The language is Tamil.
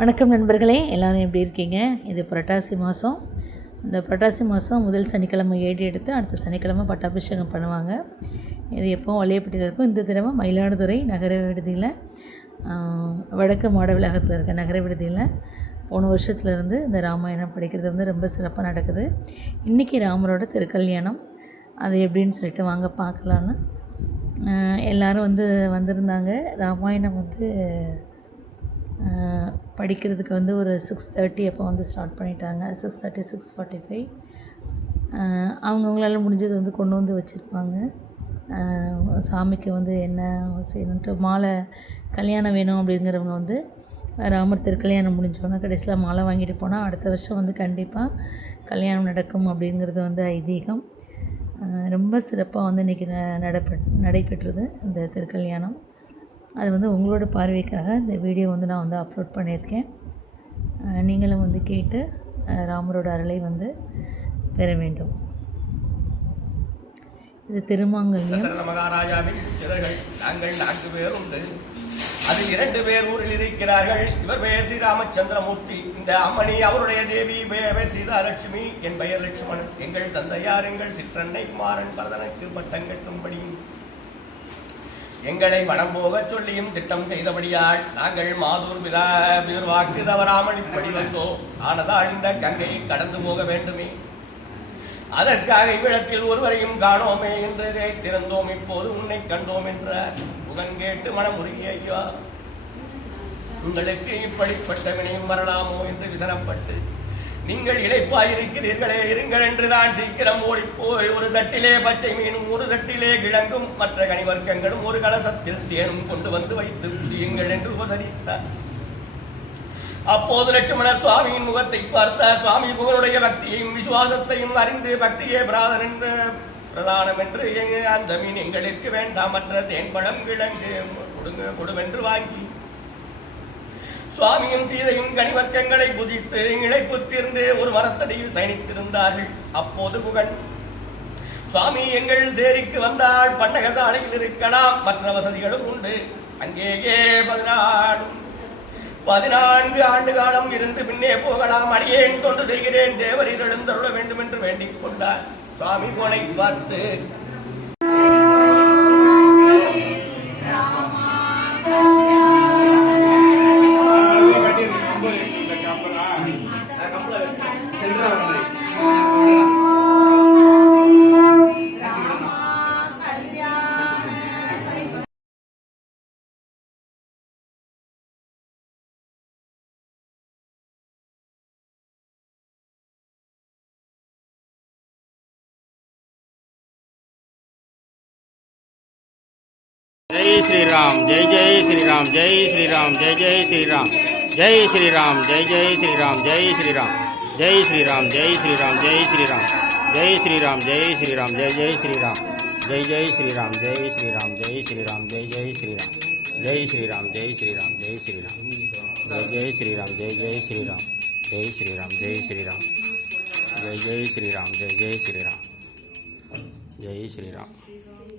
வணக்கம் நண்பர்களே, எல்லோரும் எப்படி இருக்கீங்க? இது புரட்டாசி மாதம். இந்த புரட்டாசி மாதம் முதல் சனிக்கிழமை ஏடி எடுத்து அடுத்த சனிக்கிழமை பட்டாபிஷேகம் பண்ணுவாங்க. இது எப்போவும் வள்ளியப்பட்டியில் இருக்கும். இந்த தடவை மயிலாடுதுறை நகர விடுதியில் வடக்கு மாட விலாகத்தில் இருக்க நகர விடுதியில் போன வருஷத்துலேருந்து இந்த ராமாயணம் படிக்கிறது வந்து ரொம்ப சிறப்பாக நடக்குது. இன்றைக்கி ராமரோட திருக்கல்யாணம், அது எப்படின்னு சொல்லிட்டு வாங்க பார்க்கலான்னு எல்லோரும் வந்திருந்தாங்க. ராமாயணம் படிக்கிறதுக்கு ஒரு 6:30 அப்போ ஸ்டார்ட் பண்ணிட்டாங்க. 6:30 6:45 அவங்கவுங்களால முடிஞ்சது கொண்டு வச்சுருப்பாங்க. சாமிக்கு என்ன செய்யணுன்ட்டு மாலை கல்யாணம் வேணும் அப்படிங்கிறவங்க ராமர் திருக்கல்யாணம் முடிஞ்சோன்னா கடைசியில் மாலை வாங்கிட்டு போனால் அடுத்த வருஷம் கண்டிப்பாக கல்யாணம் நடக்கும் அப்படிங்கிறது ஐதீகம். ரொம்ப சிறப்பாக இன்றைக்கி நடைபெற்றது இந்த திருக்கல்யாணம். அது உங்களோட பார்வைக்காக இந்த வீடியோ நான் அப்லோட் பண்ணியிருக்கேன். நீங்களும் கேட்டு ராமரோட அருளை பெற வேண்டும். இது திருமாங்கல்யம். மகாராஜாவின் சிறர்கள் நாங்கள் 4 பேர் உண்டு. அது 2 பேர் ஊரில் இருக்கிறார்கள். இவர் பெயர் ஸ்ரீ ராமச்சந்திரமூர்த்தி, இந்த அம்மணி அவருடைய தேவி பெயர் சீதாலட்சுமி, என் பெயர் லட்சுமணன். எங்கள் தந்தையார் எங்கள் சிற்றன்னை குமாரன் பரதனுக்கு பட்டம் கட்டும்படியும் எங்களை வனம் போக சொல்லியும் திட்டம் செய்தபடியால் நாங்கள் மாதூர் வாக்கு தவறாமல் இப்படி வந்தோம். ஆனதால் இந்த கங்கையை கடந்து போக வேண்டுமே, அதற்காக இவ்விடத்தில் ஒருவரையும் காணோமே என்று திறந்தோம். இப்போது உன்னை கண்டோம் என்ற புகன் கேட்டு மனமுருகி, ஐயா உங்களுக்கு இப்படிப்பட்ட வினையும் வரலாமோ என்று விசனப்பட்டு, நீங்கள் இளைப்பாயிருக்கிறீர்களே, இருங்கள் என்றுதான் சீக்கிரம் ஓடிப்போய் ஒரு தட்டிலே பச்சை மீனும் ஒரு தட்டிலே கிழங்கும் மற்ற கனிவர்க்கங்களும் ஒரு கலசத்தில் தேனும் கொண்டு வைத்து புதியுங்கள் என்று உபசரித்தார். அப்போது லட்சுமணர் சுவாமியின் முகத்தை பார்த்தார். சுவாமி புகனுடைய பக்தியையும் விசுவாசத்தையும் அறிந்து பக்தியே பிரதானம் என்று அந்த மீன் எங்களுக்கு வேண்டாம், மற்ற தேன்பழம் கிழங்கு கொடுவென்று வாங்கி சுவாமியும் சீதையும் கனிவர்க்கங்களை புதித்து இழைப்புத்திருந்து ஒரு மரத்தடியில் சயனித்திருந்தார்கள். அப்போது புகழ், சுவாமி எங்கள் சேரிக்கு வந்தால் பண்டக சாலையில் இருக்கலாம், மற்ற வசதிகளும் உண்டு, அங்கேயே 14 ஆண்டு காலம் இருந்து பின்னே போகலாம், அடியேன் தொண்டு செய்கிறேன், தேவரீர் எழுந்தருள வேண்டும் என்று வேண்டிக் கொண்டார். சுவாமி போனை பார்த்து, जय श्री राम, जय जय श्री राम, जय श्री राम, जय जय श्री राम, जय श्री राम, जय जय श्री राम, जय श्री राम, जय श्री राम, जय श्री राम, जय श्री राम, जय श्री राम, जय श्री राम, जय जय श्री राम, जय जय श्री राम, जय श्री राम, जय श्री राम, जय जय श्री राम, जय श्री राम, जय श्री राम, जय श्री राम, जय जय श्री राम, जय जय श्री राम, जय श्री राम, जय श्री राम, जय जय श्री राम, जय जय श्री राम, जय श्री राम.